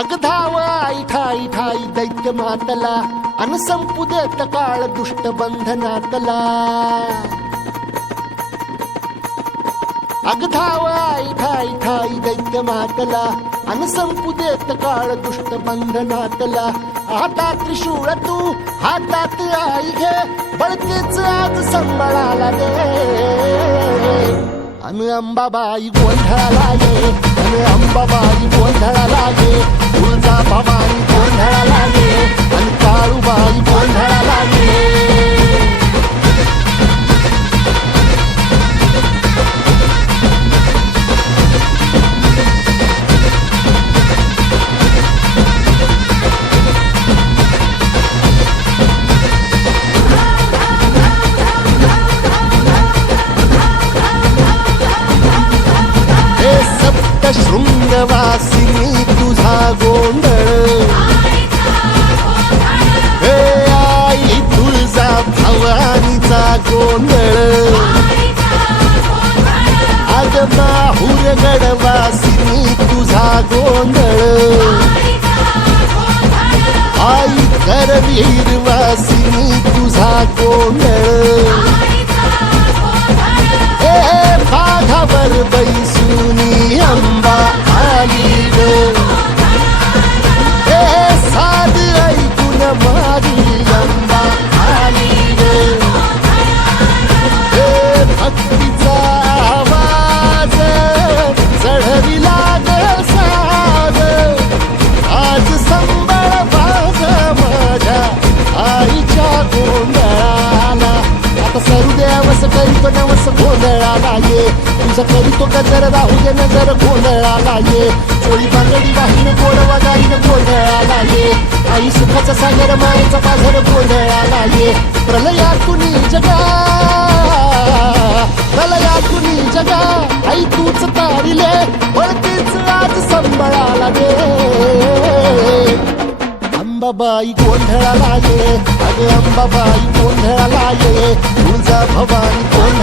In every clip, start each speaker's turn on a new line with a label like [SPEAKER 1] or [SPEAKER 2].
[SPEAKER 1] अग धाव ठाई ठाई दैत्य मातला अन संपू देत काळ दुष्ट बंधनातला अग धाव ठाई ठाई दैत्य मातला अन संपू देत काळ दुष्ट बंधनातला आता त्रिशूळ तू हातात आई घे बळकेच आज संबळाला दे अन अंबाबाई गोंधळाला ये शृंगवासिनी तुझा गोंधळ. हे आई तुझा भवानीचा गोंधळ. आज माहूर गडवासिनी तुझा गोंधळ. आई करवीर वासिनी तुझा गोंधळ. गोंधळाला ये तुझं करीतो कदर राहू दे नजर गोंधळाला ये चोळी बांगडी वाहीन गोडवा गाईन गोंधळाला ये आई सुखाचा सागर मायेचा बाजार गोंधळाला ये प्रलयातुनी जगा प्रलयातुनी जगा. आई तूच तारिले वळतीच आज संबळाला दे. अंबाबाई गोंधळाला ये अगे अंबाबाई गोंधळाला ये. तुझा भवानी गोंधळाला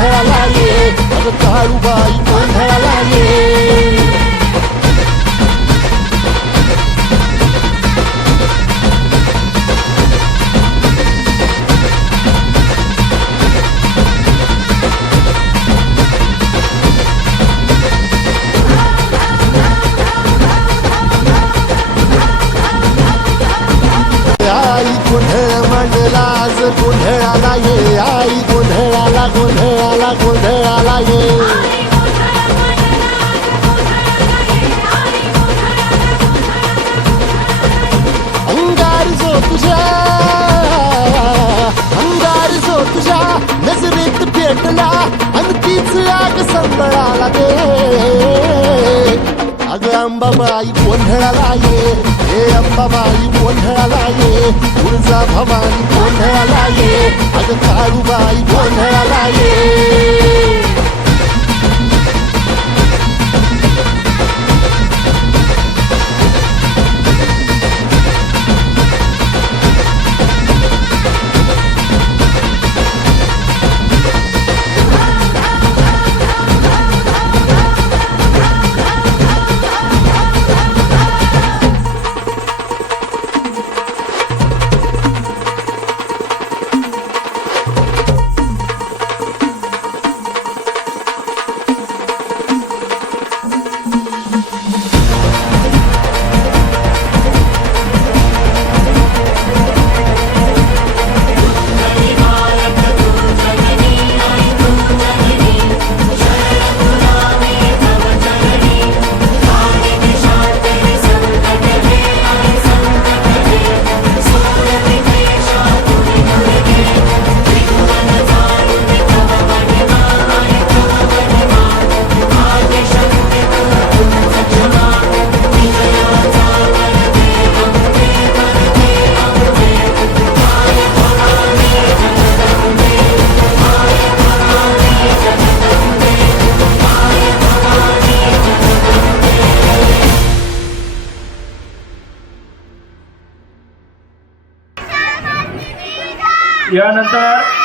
[SPEAKER 1] जो तुझ्या अंगार जो तुझ्या नजरेत पेटला आणि तीच आग संबळाला दे. अगं अंबाबाई गोंधळाला ये हे अंबाबाई गोंधळाला ये तुळजा भवानी गोंधळाला ये अगं काळूबाई गोंधळा
[SPEAKER 2] यानंतर